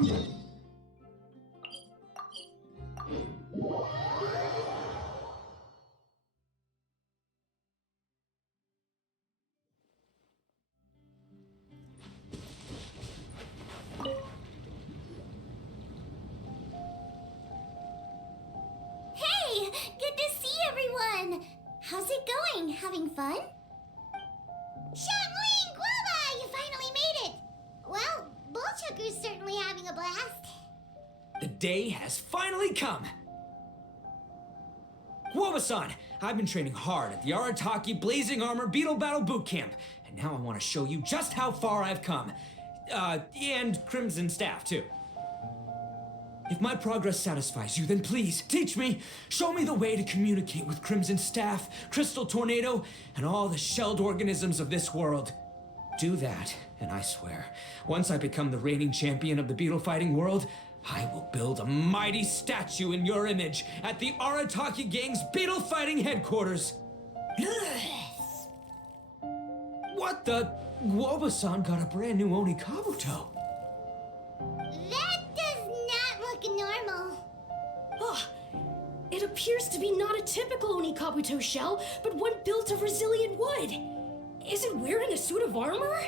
Hey, good to see everyone. How's it going? Having fun? Shangling Guava, you finally made it. Well, Bullchucker's certainly having a blast. The day has finally come! Guava-san, I've been training hard at the Arataki Blazing Armor Beetle Battle Boot Camp, and now I want to show you just how far I've come. And Crimson Staff, too. If my progress satisfies you, then please, teach me! Show me the way to communicate with Crimson Staff, Crystal Tornado, and all the shelled organisms of this world. Do that, and I swear, once I become the reigning champion of the beetle fighting world, I will build a mighty statue in your image at the Arataki Gang's beetle fighting headquarters. What the? Guava-san got a brand new Oni Kabuto. That does not look normal. Oh, it appears to be not a typical Oni Kabuto shell, but one built of resilient wood. Is it wearing a suit of armor?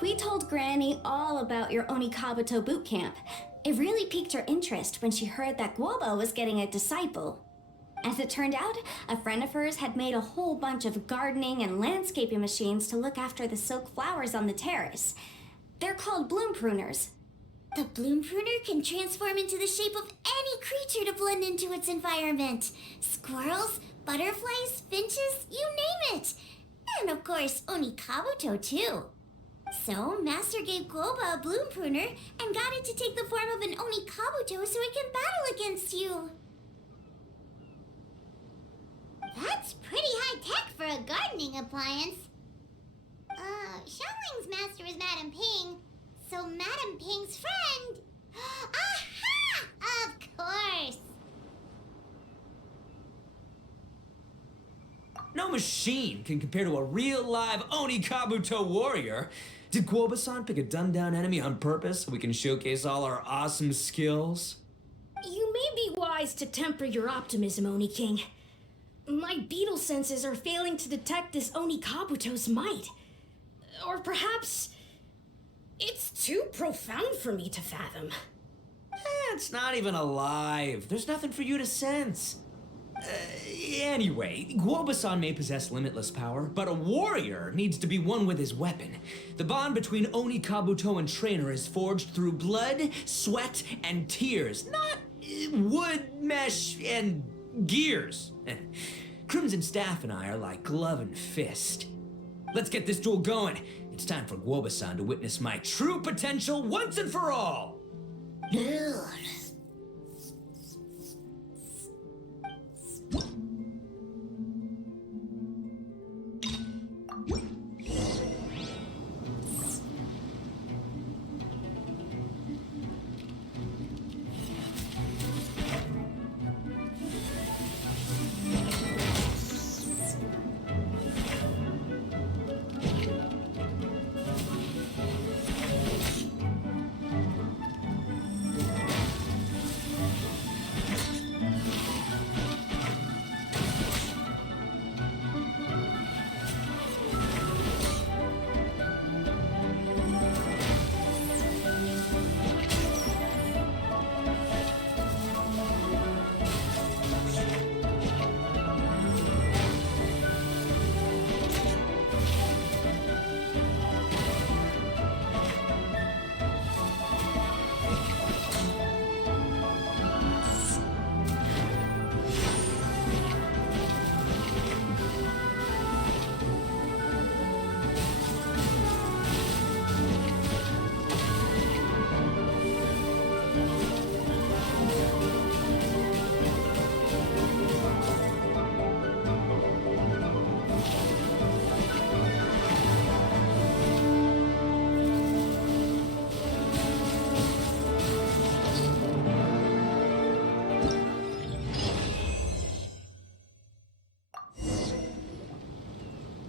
We told Granny all about your Oni Kabuto boot camp. It really piqued her interest when she heard that Guoba was getting a disciple. As it turned out, a friend of hers had made a whole bunch of gardening and landscaping machines to look after the silk flowers on the terrace. They're called bloom pruners. The bloom pruner can transform into the shape of any creature to blend into its environment. Squirrels, butterflies, finches, you name it. And of course, Oni Kabuto too. So, Master gave Guoba a bloom pruner and got it to take the form of an Oni Kabuto so it can battle against you. That's pretty high-tech for a gardening appliance. Xiangling's master is Madame Ping, so Madame Ping's friend... Aha! Of course! No machine can compare to a real live Oni Kabuto warrior. Did Guoba-san pick a dumbed-down enemy on purpose so we can showcase all our awesome skills? You may be wise to temper your optimism, Oni King. My beetle senses are failing to detect this Oni Kabuto's might. Or perhaps it's too profound for me to fathom. It's not even alive. There's nothing for you to sense. Anyway, Guoba-san may possess limitless power, but a warrior needs to be one with his weapon. The bond between Oni Kabuto and trainer is forged through blood, sweat, and tears, not wood, mesh, and gears. Crimson Staff and I are like glove and fist. Let's get this duel going. It's time for Guoba-san to witness my true potential once and for all.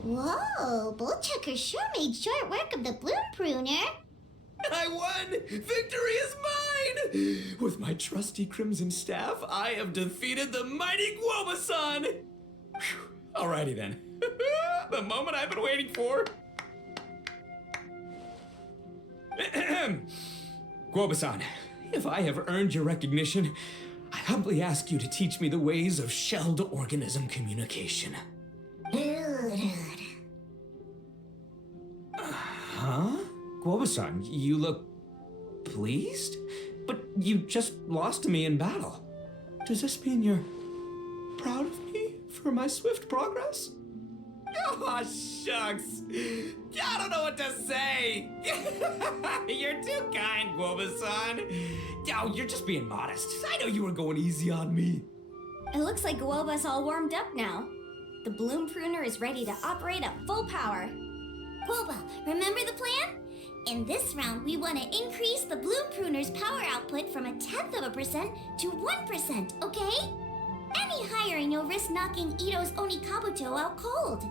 Whoa, Bullchucker sure made short work of the bloom pruner. I won! Victory is mine! With my trusty crimson staff, I have defeated the mighty Guoba-san! Phew. Alrighty then. The moment I've been waiting for. Guoba-san, if I have earned your recognition, I humbly ask you to teach me the ways of shelled organism communication. Huh? Guoba-san, you look pleased? But you just lost to me in battle. Does this mean you're proud of me for my swift progress? Oh, shucks. I don't know what to say. You're too kind, Guoba-san. Oh, you're just being modest. I know you were going easy on me. It looks like Guoba's all warmed up now. The bloom pruner is ready to operate at full power. Guoba, remember the plan? In this round, we want to increase the bloom pruner's power output from 0.1% to 1%, okay? Any higher and you'll risk knocking Ito's Oni Kabuto out cold.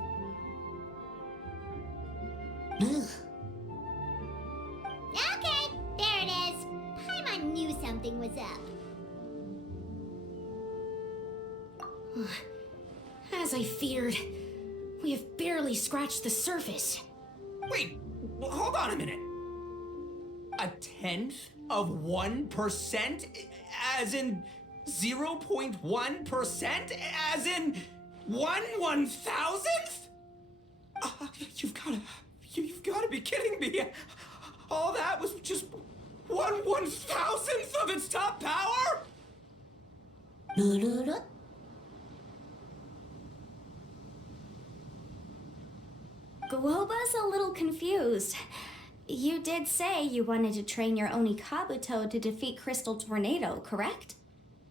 Okay, there it is. Paimon knew something was up. As I feared, we have barely scratched the surface. Wait, hold on a minute. 0.1%? As in 0.1%? As in 1/1000th? You've gotta be kidding me. All that was just 1/1000th of its top power? Guoba's a little confused. You did say you wanted to train your Oni Kabuto to defeat Crystal Tornado, correct?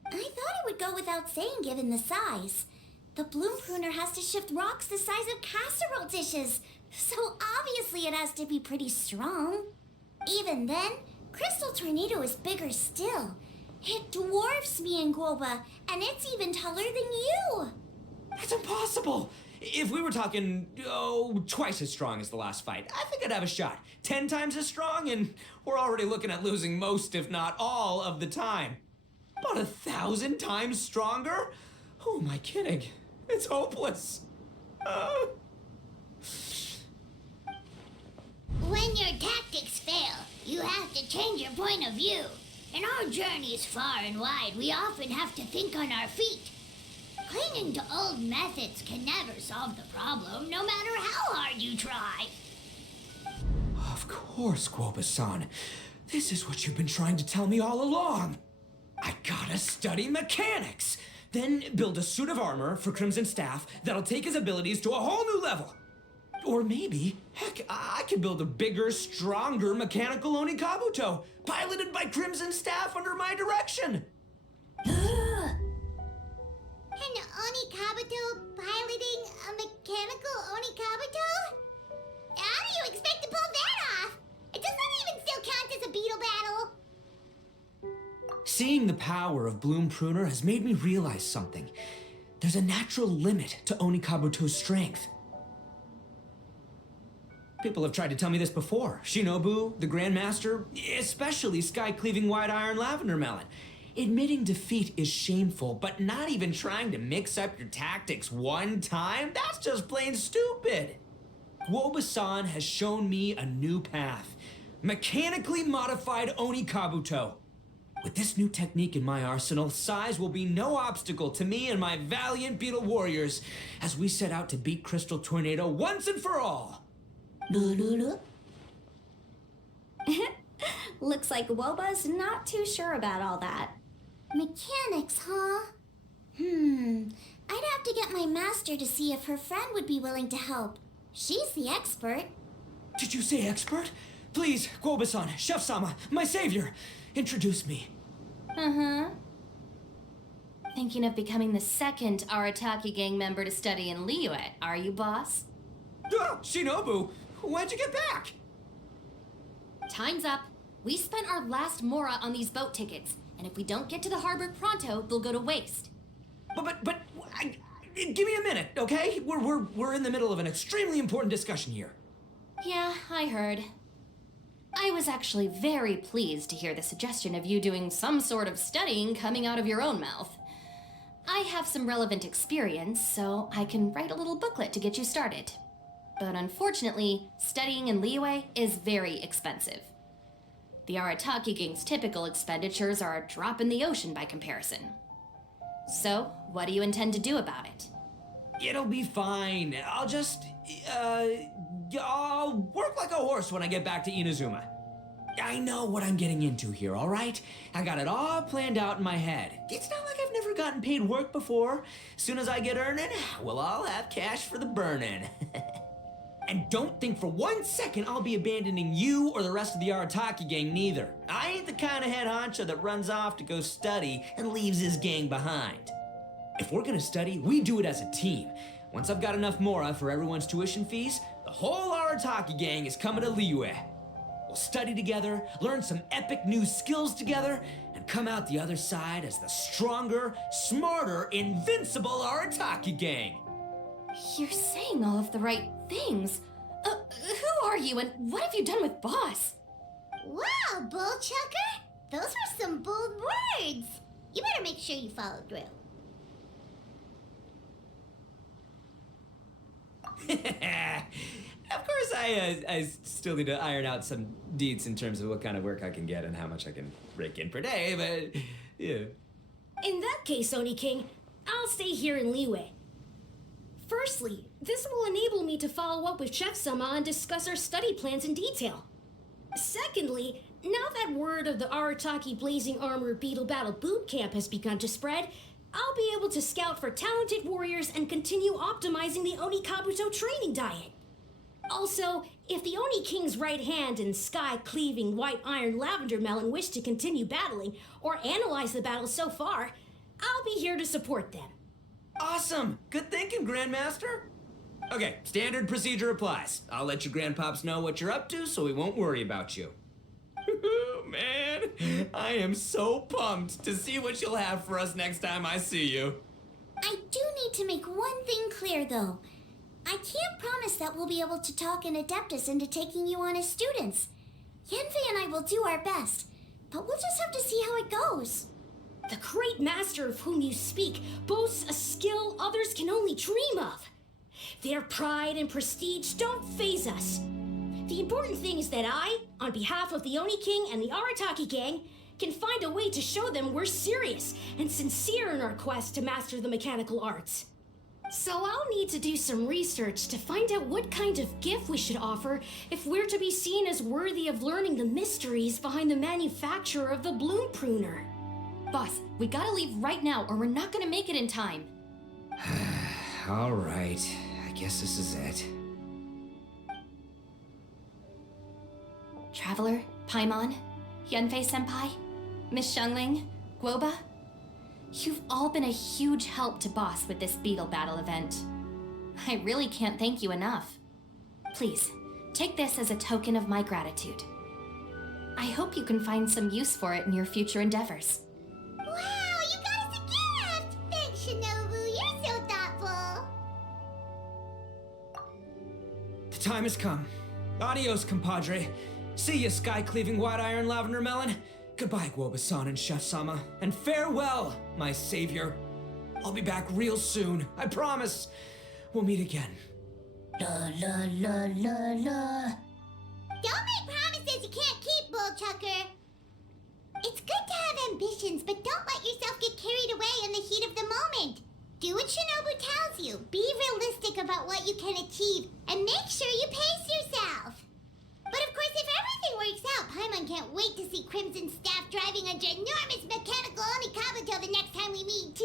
I thought it would go without saying given the size. The bloom pruner has to shift rocks the size of casserole dishes, so obviously it has to be pretty strong. Even then, Crystal Tornado is bigger still. It dwarfs me and Guoba, and it's even taller than you. That's impossible. If we were talking, twice as strong as the last fight, I think I'd have a shot. 10 times as strong, and we're already looking at losing most, if not all, of the time. About 1,000 times stronger? Who am I kidding? It's hopeless. When your tactics fail, you have to change your point of view. In our journeys far and wide, we often have to think on our feet. Clinging to old methods can never solve the problem, no matter how hard you try. Of course, Guoba-san. This is what you've been trying to tell me all along. I gotta study mechanics, then build a suit of armor for Crimson Staff that'll take his abilities to a whole new level. Or maybe, heck, I could build a bigger, stronger mechanical Oni Kabuto, piloted by Crimson Staff under my direction. An Oni Kabuto piloting a mechanical Oni Kabuto? How do you expect to pull that off? Does that even still count as a Beetle battle? Seeing the power of Bloom Pruner has made me realize something. There's a natural limit to Oni Kabuto's strength. People have tried to tell me this before. Shinobu, the Grandmaster, especially Sky-Cleaving White Iron Lavender Melon. Admitting defeat is shameful, but not even trying to mix up your tactics one time? That's just plain stupid. Guoba-san has shown me a new path. Mechanically modified Oni Kabuto. With this new technique in my arsenal, size will be no obstacle to me and my valiant Beetle warriors as we set out to beat Crystal Tornado once and for all. Looks like Guoba's not too sure about all that. Mechanics, huh? I'd have to get my master to see if her friend would be willing to help. She's the expert. Did you say expert? Please, Guoba-san, Chef-sama, my savior, introduce me. Thinking of becoming the second Arataki gang member to study in Liyue, are you, boss? Shinobu, when'd you get back? Time's up. We spent our last mora on these boat tickets, and if we don't get to the harbor pronto, they'll go to waste. Give me a minute, okay? We're in the middle of an extremely important discussion here. Yeah, I heard. I was actually very pleased to hear the suggestion of you doing some sort of studying coming out of your own mouth. I have some relevant experience, so I can write a little booklet to get you started. But unfortunately, studying in Liyue is very expensive. The Arataki gang's typical expenditures are a drop in the ocean by comparison. So, what do you intend to do about it? It'll be fine. I'll work like a horse when I get back to Inazuma. I know what I'm getting into here, all right? I got it all planned out in my head. It's not like I've never gotten paid work before. Soon as I get earning, we'll all have cash for the burning. And don't think for 1 second I'll be abandoning you or the rest of the Arataki gang neither. I ain't the kind of head honcho that runs off to go study and leaves his gang behind. If we're gonna study, we do it as a team. Once I've got enough Mora for everyone's tuition fees, the whole Arataki gang is coming to Liyue. We'll study together, learn some epic new skills together, and come out the other side as the stronger, smarter, invincible Arataki gang. You're saying all of the right things. Who are you and what have you done with Boss? Wow, Bullchucker! Those were some bold words! You better make sure you follow through. Of course, I still need to iron out some deets in terms of what kind of work I can get and how much I can rake in per day, but yeah. In that case, Oni King, I'll stay here in Liyue. Firstly, this will enable me to follow up with Chef Sama and discuss our study plans in detail. Secondly, now that word of the Arataki Blazing Armor Beetle Battle Boot Camp has begun to spread, I'll be able to scout for talented warriors and continue optimizing the Oni Kabuto training diet. Also, if the Oni King's right hand and sky-cleaving white iron lavender melon wish to continue battling or analyze the battle so far, I'll be here to support them. Awesome! Good thinking, Grandmaster! Okay, standard procedure applies. I'll let your grandpops know what you're up to so we won't worry about you. Man, I am so pumped to see what you'll have for us next time I see you. I do need to make one thing clear, though. I can't promise that we'll be able to talk an Adeptus into taking you on as students. Yenfei and I will do our best, but we'll just have to see how it goes. The great master of whom you speak boasts a skill others can only dream of. Their pride and prestige don't faze us. The important thing is that I, on behalf of the Oni King and the Arataki gang, can find a way to show them we're serious and sincere in our quest to master the mechanical arts. So I'll need to do some research to find out what kind of gift we should offer if we're to be seen as worthy of learning the mysteries behind the manufacture of the Bloom Pruner. Boss, we gotta leave right now or we're not gonna make it in time. All right, I guess this is it. Traveler, Paimon, Yunfei-senpai, Miss Xiangling, Guoba, you've all been a huge help to Boss with this Beetle Battle event. I really can't thank you enough. Please, take this as a token of my gratitude. I hope you can find some use for it in your future endeavors. Wow, you got us a gift! Thanks, Shinobu. You're so thoughtful. The time has come. Adios, compadre. See ya, sky-cleaving white iron lavender melon. Goodbye, Guoba-san and Chef-sama. And farewell, my savior. I'll be back real soon, I promise. We'll meet again. La la la la la. Don't make promises you can't keep, Bullchucker. It's good to have ambitions, but don't let yourself get carried away in the heat of the moment. Do what Shinobu tells you. Be realistic about what you can achieve, and make sure you pace yourself. But of course, if everything works out, Paimon can't wait to see Crimson Staff driving a ginormous mechanical Onikabuto the next time we meet.